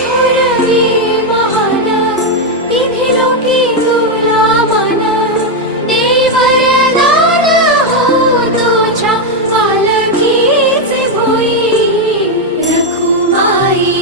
थोरवी महान तिन्ही लोकी तुला मान दे वरदान हो तुझ्या पालखीचे भोई रखुमाई